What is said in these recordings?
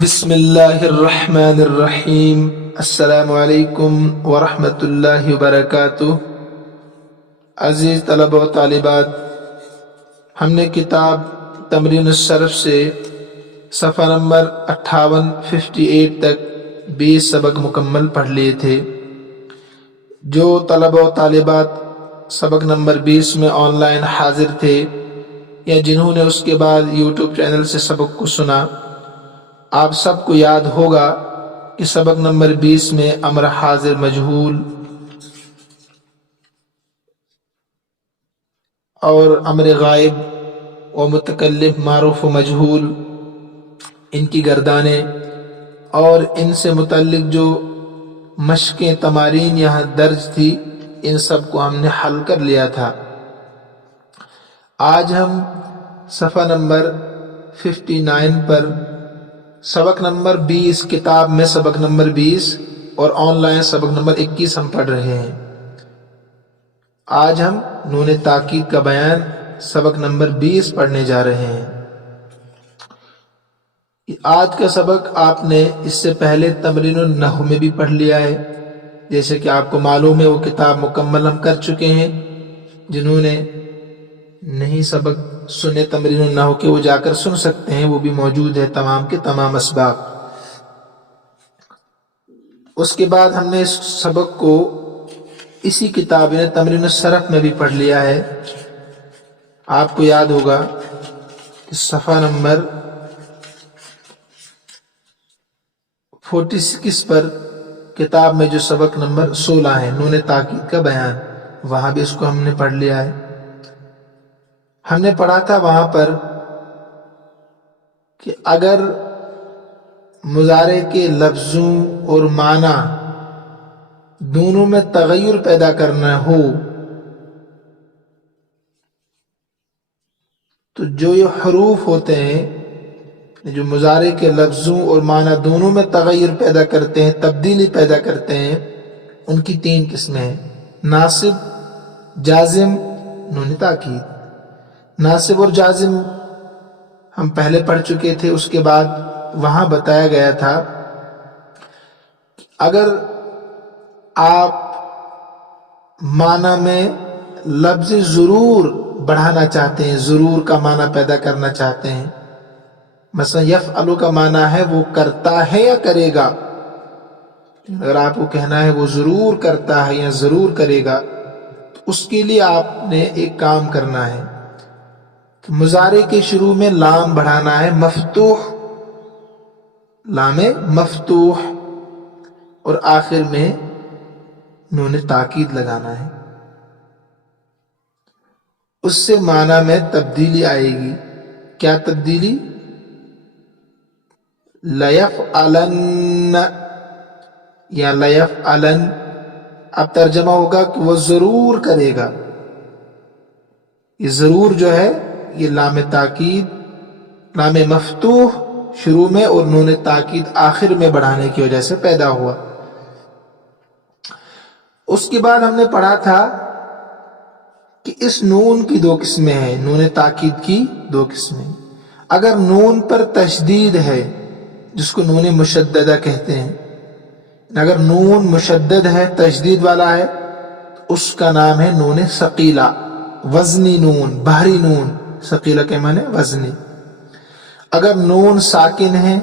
بسم اللہ الرحمن الرحیم۔ السلام علیکم ورحمۃ اللہ وبرکاتہ۔ عزیز طلبہ و طالبات، ہم نے کتاب تمرین الصرف سے صفحہ نمبر 58 تک 20 سبق مکمل پڑھ لیے تھے۔ جو طلبہ و طالبات سبق نمبر 20 میں آن لائن حاضر تھے یا جنہوں نے اس کے بعد یوٹیوب چینل سے سبق کو سنا، آپ سب کو یاد ہوگا کہ سبق نمبر 20 میں امر حاضر مجہول اور امر غائب و متکلم معروف و مجہول، ان کی گردانیں اور ان سے متعلق جو مشقیں تمارین یہاں درج تھی، ان سب کو ہم نے حل کر لیا تھا۔ آج ہم صفحہ نمبر 59 پر سبق نمبر 20، کتاب میں سبق نمبر 20 اور آن لائن سبق نمبر 21 ہم پڑھ رہے ہیں۔ آج ہم نون تاکید کا بیان سبق نمبر 20 پڑھنے جا رہے ہیں۔ آج کا سبق آپ نے اس سے پہلے تمرین النحو میں بھی پڑھ لیا ہے، جیسے کہ آپ کو معلوم ہے وہ کتاب مکمل ہم کر چکے ہیں۔ جنہوں نے نہیں سبق سنے تمرین النحو کے، وہ جا کر سن سکتے ہیں، وہ بھی موجود ہے تمام کے تمام اسباق۔ اس کے بعد ہم نے اس سبق کو اسی کتاب نے تمرین الصرف میں بھی پڑھ لیا ہے۔ آپ کو یاد ہوگا کہ صفحہ نمبر 46 پر کتاب میں جو سبق نمبر 16 ہے، نون تاکید کا بیان، وہاں بھی اس کو ہم نے پڑھ لیا ہے۔ ہم نے پڑھا تھا وہاں پر کہ اگر مضارع کے لفظوں اور معنی دونوں میں تغیر پیدا کرنا ہو تو جو یہ حروف ہوتے ہیں، جو مضارع کے لفظوں اور معنی دونوں میں تغیر پیدا کرتے ہیں، تبدیلی پیدا کرتے ہیں، ان کی 3 قسمیں ہیں: ناصب، جازم، نون تاکید۔ ناصب اور جازم ہم پہلے پڑھ چکے تھے۔ اس کے بعد وہاں بتایا گیا تھا اگر آپ معنی میں لفظ ضرور بڑھانا چاہتے ہیں، ضرور کا معنی پیدا کرنا چاہتے ہیں، مثلا یفعلو کا معنی ہے وہ کرتا ہے یا کرے گا، اگر آپ کو کہنا ہے وہ ضرور کرتا ہے یا ضرور کرے گا، تو اس کے لیے آپ نے ایک کام کرنا ہے کہ مضارع کے شروع میں لام بڑھانا ہے، مفتوح، لام مفتوح، اور آخر میں نون تاکید لگانا ہے۔ اس سے معنی میں تبدیلی آئے گی۔ کیا تبدیلی؟ لیفعلن یا لیفعلن۔ اب ترجمہ ہوگا کہ وہ ضرور کرے گا۔ یہ ضرور جو ہے یہ لام تاکید، لام مفتوح شروع میں اور نون تاکید آخر میں بڑھانے کی وجہ سے پیدا ہوا۔ اس کے بعد ہم نے پڑھا تھا کہ اس نون کی 2 قسمیں ہیں، نون تاکید کی 2 قسمیں۔ اگر نون پر تشدید ہے، جس کو نون مشددہ کہتے ہیں، اگر نون مشدد ہے، تشدید والا ہے، تو اس کا نام ہے نون ثقیلہ، وزنی نون، بھاری نون۔ ثقیلہ کے معنی وزنی۔ اگر نون ساکن ہے،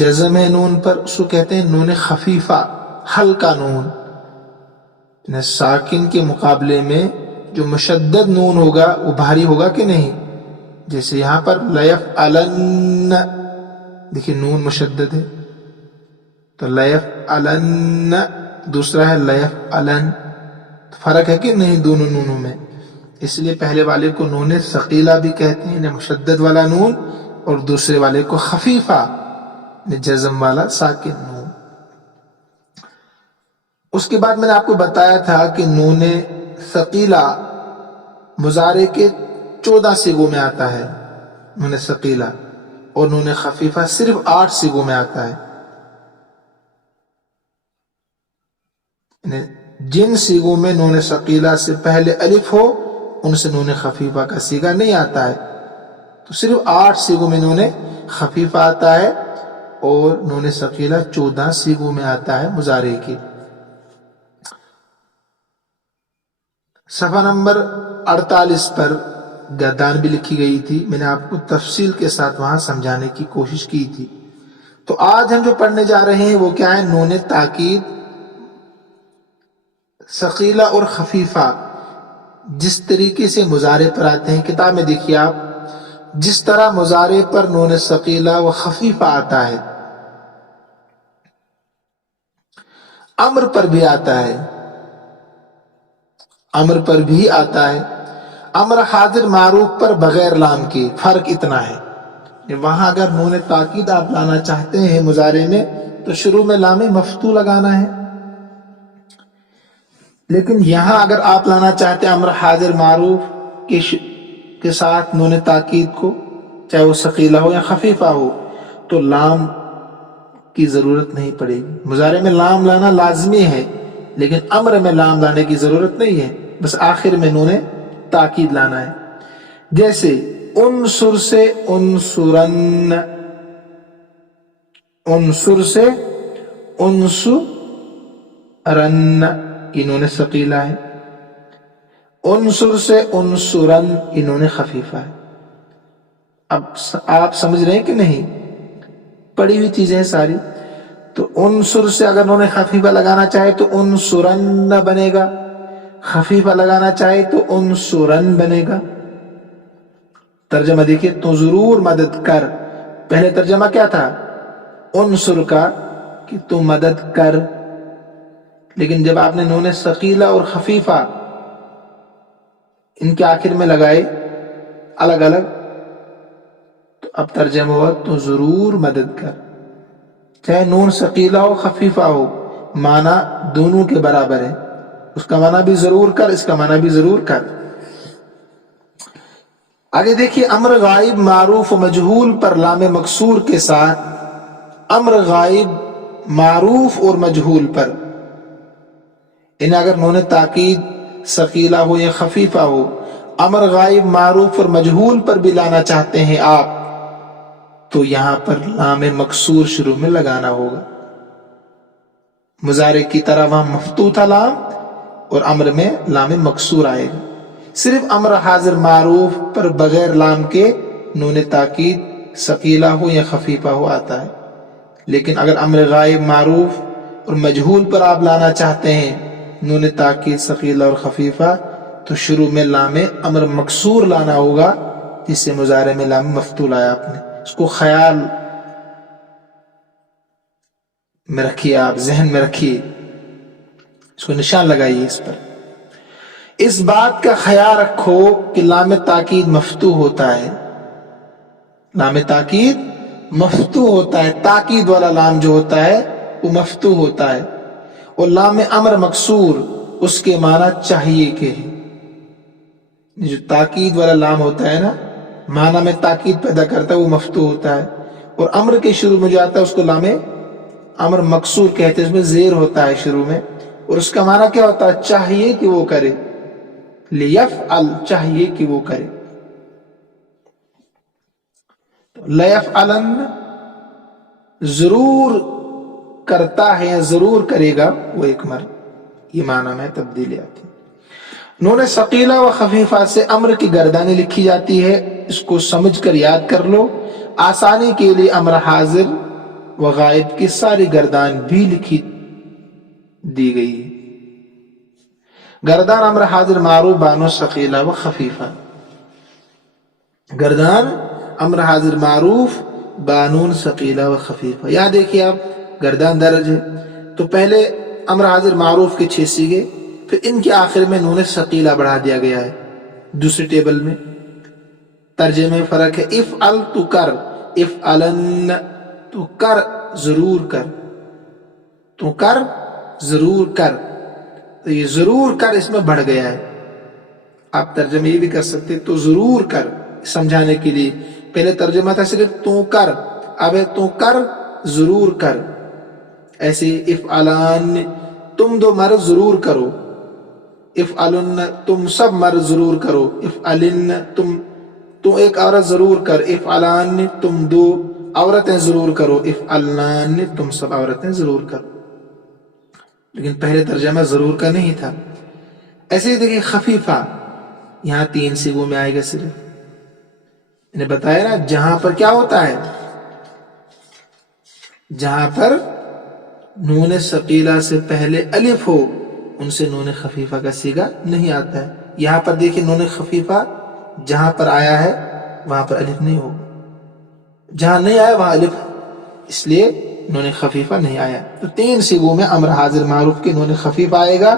جزم ہے نون پر، اس کو کہتے ہیں نون خفیفہ، ہلکا نون۔ ساکن کے مقابلے میں جو مشدد نون ہوگا وہ بھاری ہوگا کہ نہیں؟ جیسے یہاں پر لیفعلن، دیکھیں نون مشدد ہے، تو لیفعلن، دوسرا ہے لیفعلن، فرق ہے کہ نہیں دونوں نونوں میں؟ اس لیے پہلے والے کو نون ثقیلہ بھی کہتے ہیں، مشدد والا نون، اور دوسرے والے کو خفیفہ، جزم والا ساکن نون۔ اس کے بعد میں نے آپ کو بتایا تھا کہ نون ثقیلہ مضارع کے 14 صیغوں میں آتا ہے، نون ثقیلہ، اور نون خفیفہ صرف 8 صیغوں میں آتا ہے۔ جن صیغوں میں نون ثقیلہ سے پہلے الف ہو، ان سے نون خفیفہ کا صیغہ نہیں آتا ہے، تو صرف 8 صیغوں میں نون خفیفہ آتا ہے۔ اور نون ثقیلہ 14 سیغوں میں آتا ہے مضارع کے۔ صفحہ نمبر 48 پر گردان بھی لکھی گئی تھی، میں نے آپ کو تفصیل کے ساتھ وہاں سمجھانے کی کوشش کی تھی۔ تو آج ہم جو پڑھنے جا رہے ہیں وہ کیا ہے؟ نون تاکید ثقیلہ اور خفیفہ جس طریقے سے مضارع پر آتے ہیں، کتاب میں دیکھیے آپ، جس طرح مضارع پر نون ثقیلہ و خفیفہ آتا ہے، امر پر بھی آتا ہے، امر پر بھی آتا ہے، امر حاضر معروف پر بغیر لام کے، فرق اتنا ہے۔ وہاں اگر نون تاکید آپ لانا چاہتے ہیں مضارع میں تو شروع میں لام مفتوح لگانا ہے، لیکن یہاں اگر آپ لانا چاہتے ہیں امر حاضر معروف کے ساتھ نون تاکید کو، چاہے وہ ثقیلہ ہو یا خفیفہ ہو، تو لام کی ضرورت نہیں پڑے گی۔ مضارع میں لام لانا لازمی ہے، لیکن امر میں لام لانے کی ضرورت نہیں ہے، بس آخر میں نون تاکید لانا ہے۔ جیسے انصر سے انصرن، انصر سے انصرن، یہ نون ثقیلہ ہے، انصر سے انصرن یہ نون خفیفہ ہے۔ اب آپ سمجھ رہے ہیں کہ نہیں؟ پڑھی ہوئی چیزیں ہیں ساری۔ تو انصر سے اگر نون خفیفہ لگانا چاہے تو انصرن بنے گا، خفیفہ لگانا چاہے تو انصرن بنے گا۔ ترجمہ دیکھیے، تو ضرور مدد کر، پہلے ترجمہ کیا تھا؟ انصر کا، کہ تو مدد کر، لیکن جب آپ نے نون ثقیلہ اور خفیفہ ان کے آخر میں لگائے الگ الگ، تو اب ترجمہ ہوا تو ضرور مدد کر۔ چاہے نون ثقیلہ ہو خفیفہ ہو، معنی دونوں کے برابر ہے، اس کا معنی بھی ضرور کر، اس کا معنی بھی ضرور کر۔ آگے دیکھیے، امر غائب معروف و مجہول پر لام مکسور کے ساتھ، امر غائب معروف اور مجہول پر انہیں اگر نون تاکید ثقیلہ ہو یا خفیفہ ہو، امر غائب معروف اور مجہول پر بھی لانا چاہتے ہیں آپ، تو یہاں پر لام مکسور شروع میں لگانا ہوگا۔ مضارع کی طرح وہاں مفتوح تھا لام، اور امر میں لام مکسور آئے گا۔ صرف امر حاضر معروف پر بغیر لام کے نون تاکید ثقیلہ ہو یا خفیفہ ہو آتا ہے، لیکن اگر امر غائب معروف اور مجہول پر آپ لانا چاہتے ہیں نون تاکید ثقیلہ اور خفیفہ، تو شروع میں لام امر مکسور لانا ہوگا، جس سے مضارع میں لام مفتوح لایا آپ نے۔ اس کو خیال میں رکھیے، آپ ذہن میں رکھیے، اس کو نشان لگائیے اس پر۔ اس بات کا خیال رکھو کہ لام تاکید مفتوح ہوتا ہے، لام تاکید مفتوح ہوتا ہے، تاکید والا لام جو ہوتا ہے وہ مفتوح ہوتا ہے، اور لام امر مکسور اس کے معنی چاہیے کہ ہے۔ جو تاکید والا لام ہوتا ہے نا، معنی میں تاکید پیدا کرتا ہے، وہ مفتوح ہوتا ہے، اور امر کے شروع میں جو آتا ہے اس کو لام امر مکسور کہتے ہیں، اس میں زیر ہوتا ہے شروع میں، اور اس کا معنی کیا ہوتا ہے؟ چاہیے کہ وہ کرے، لیفعل، چاہیے کہ وہ کرے۔ لیفعلن ضرور کرتا ہے یا ضرور کرے گا، وہ ایک مر، یہ معنی میں تبدیلی آتی ہے۔ نون ثقیلہ و خفیفہ سے امر کی گردانیں لکھی جاتی ہے، اس کو سمجھ کر یاد کر لو۔ آسانی کے لیے امر حاضر و غائب کی ساری گردان بھی لکھی دی گئی ہے۔ گردان امر حاضر معروف بانو ثقیلہ و خفیفہ، گردان امر حاضر معروف بانون ثقیلہ و خفیفہ۔ یہاں دیکھیے آپ، گردان درج ہے، تو پہلے امر حاضر معروف کے 6 سیغے، پھر ان کے آخر میں نون ثقیلہ بڑھا دیا گیا ہے۔ دوسرے ٹیبل میں ترجمے میں فرق ہے، افعل تو کر، افعلن تو کر، ضرور کر، تو کر، ضرور کر، تو یہ ضرور کر اس میں بڑھ گیا ہے۔ آپ ترجمہ یہ بھی کر سکتے تو ضرور کر، سمجھانے کے لیے۔ پہلے ترجمہ تھا صرف تو کر، اب ہے تو کر، ضرور کر۔ ایسے افعلان، تم دو مرد ضرور کرو، افعلن تم سب مرد ضرور کرو، افعلن تم ایک عورت ضرور کر، افعلان تم دو عورتیں ضرور کرو، افعلن تم سب عورتیں ضرور کرو، لیکن پہلے ترجمہ ضرور کا نہیں تھا۔ ایسے ہی دیکھیں خفیفہ، یہاں 3 صیغوں میں آئے گا صرف، میں نے بتایا نا جہاں پر کیا ہوتا ہے، جہاں پر نون ثقیلہ سے پہلے الف ہو ان سے نون خفیفہ کا صیغہ نہیں آتا ہے۔ یہاں پر دیکھیں نون خفیفہ جہاں پر آیا ہے وہاں پر الف نہیں ہو، جہاں نہیں آیا وہاں الف، اس لیے نون خفیفہ نہیں آیا۔ تو 3 صیغوں میں امر حاضر معروف کے نون خفیفہ آئے گا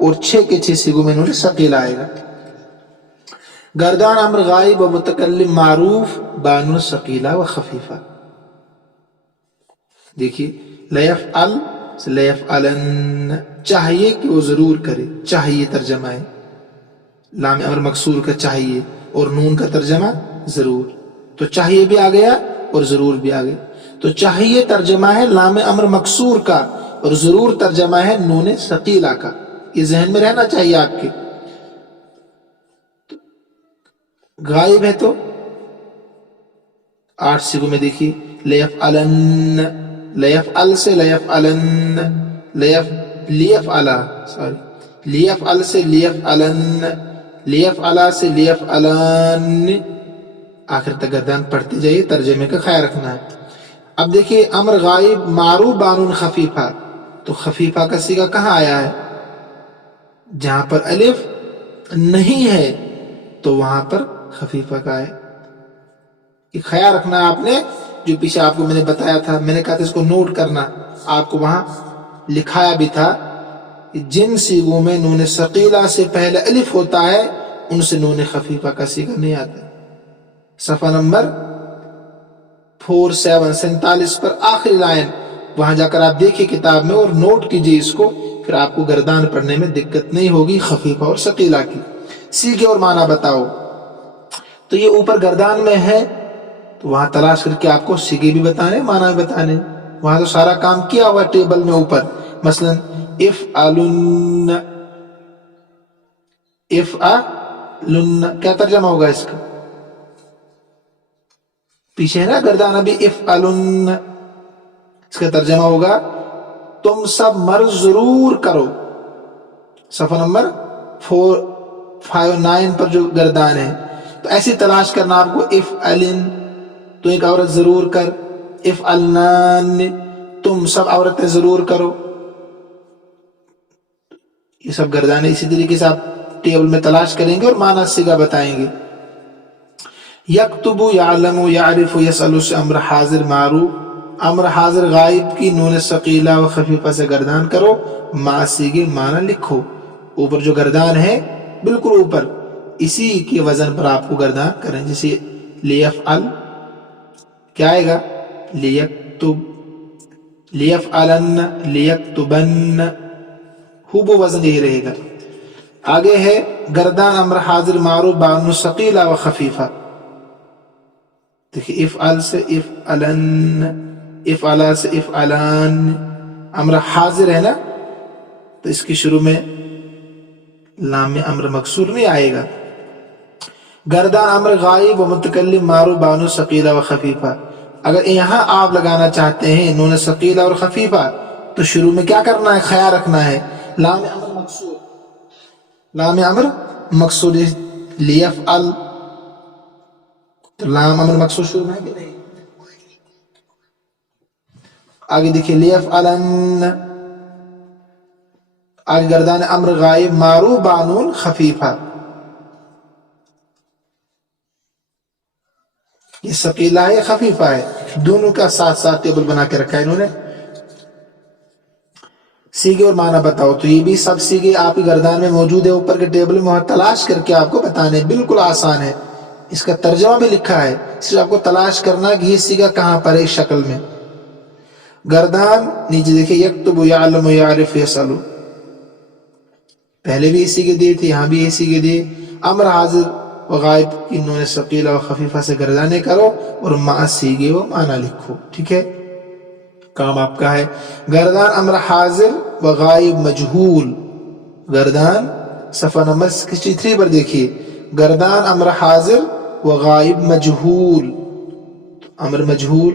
اور 6 کے 6 صیغوں میں نون ثقیلہ آئے گا۔ گردان امر غائب و متکلم معروف بانون ثقیلہ و خفیفہ، دیکھیے لیفعل سے لیفعلن، چاہیے کہ وہ ضرور کرے، چاہیے ترجمہ ہے، لام امر مکسور کا چاہیے اور نون کا ترجمہ ضرور، تو چاہیے بھی آ گیا اور ضرور بھی آ گیا۔ تو چاہیے ترجمہ ہے لام امر مکسور کا اور ضرور ترجمہ ہے نون ثقیلہ کا، یہ ذہن میں رہنا چاہیے آپ کے۔ غائب ہے تو 8 صیغوں میں دیکھیے لیفعلن، لیفعل سے لیفعلن، لیفعلا لیفعل سے لیفعلن، لیفعلا سے لیفعلان، آخر تک گردان پڑھتے جائیے، ترجمے کا خیال رکھنا ہے۔ اب دیکھیے امر غائب معروف بانون خفیفہ، تو خفیفہ کا صیغہ کہاں آیا ہے؟ جہاں پر الف نہیں ہے تو وہاں پر خفیفہ کا ہے، یہ خیال رکھنا ہے آپ نے، جو پیچھے آپ کو میں نے بتایا تھا، میں نے کہا تھا اس کو نوٹ کرنا، آپ کو وہاں لکھایا بھی تھا کہ جن صیغوں میں نون ثقیلہ سے پہلے الف ہوتا ہے ان سے نون خفیفہ کا صیغہ نہیں آتا۔ صفحہ نمبر 47 پر آخری لائن، وہاں جا کر آپ دیکھیے کتاب میں اور نوٹ کیجئے اس کو، پھر آپ کو گردان پڑھنے میں دقت نہیں ہوگی خفیفہ اور ثقیلہ کی۔ سیغے اور معنی بتاؤ، تو یہ اوپر گردان میں ہے تو وہاں تلاش کر کے آپ کو سیغے بھی بتانے، معنی بھی بتانے، وہاں تو سارا کام کیا ہوا ٹیبل میں اوپر۔ مثلا افعلن، افعلن کیا ترجمہ ہوگا اس کا؟ پیچھے ہے نا گردان ابھی، افعلن اس کا ترجمہ ہوگا تم سب مرض ضرور کرو۔ صفحہ نمبر 459 پر جو گردان ہے، تو ایسی تلاش کرنا آپ کو، افعلن تو ایک عورت ضرور کر، افعلنان تم سب عورتیں ضرور کرو، یہ سب گردانے اسی طریقے سے آپ ٹیبل میں تلاش کریں گے اور معنی صیغہ بتائیں گے۔ یکتب، یعلم، یعرف، یسأل سے امر حاضر معروف، امر حاضر غائب کی نون ثقیلہ و خفیفہ سے گردان کرو، مع صیغے معنی لکھو۔ اوپر جو گردان ہے بالکل اوپر اسی کے وزن پر آپ کو گردان کریں، جیسے لیفعل کیا آئے گا، لیکتب، لیفعلن، لیکتبن، ہوبو وزن یہی رہے گا۔ آگے ہے گردان امر حاضر معروف بانون ثقیلہ و خفیفہ، دیکھیں افعل سے افعلن، افعلا سے افعلان، امر حاضر ہے نا تو اس کی شروع میں لام میں امر مکسور نہیں آئے گا۔ گردان امر غائب و متکلم معروف بانون ثقیلہ و خفیفہ، اگر یہاں آپ لگانا چاہتے ہیں نون ثقیلہ اور خفیفہ تو شروع میں کیا کرنا ہے، خیال رکھنا ہے لام امر مکسور، لام امر مکسور، لیفعل تو لام امر مکسور شروع میں ہے کہ نہیں؟ آگے دیکھیں لیفعلن، آگے گردان امر غائب معروف بانون خفیفہ، یہ ثقیلہ ہے خفیفہ ہے، دونوں کا ساتھ ساتھ ٹیبل بنا کے رکھا ہے انہوں نے۔ سیغے اور معنی بتاؤ، تو یہ بھی سب سیغے آپ کی گردان میں موجود ہے، اوپر کے ٹیبل میں تلاش کر کے آپ کو بتانے، بالکل آسان ہے، اس کا ترجمہ بھی لکھا ہے، صرف آپ کو تلاش کرنا کہ یہ سیغہ کہاں پر ہے اس شکل میں۔ گردان نیچے دیکھیں یکتب، یعلم، یعرف، یسأل، پہلے بھی یہ سیغے دیے تھے، یہاں بھی یہ سیغے دیے۔ امر حاضر و غائب کی نون ثقیلہ و خفیفہ سے گردانے کرو اور مع سیغے و معنی لکھو، ٹھیک ہے، کام آپ کا ہے۔ گردان امر حاضر و غائب مجہول، گردان صفحہ نمبر 63 پر دیکھیے، گردان امر حاضر و غائب مجہول، امر مجہول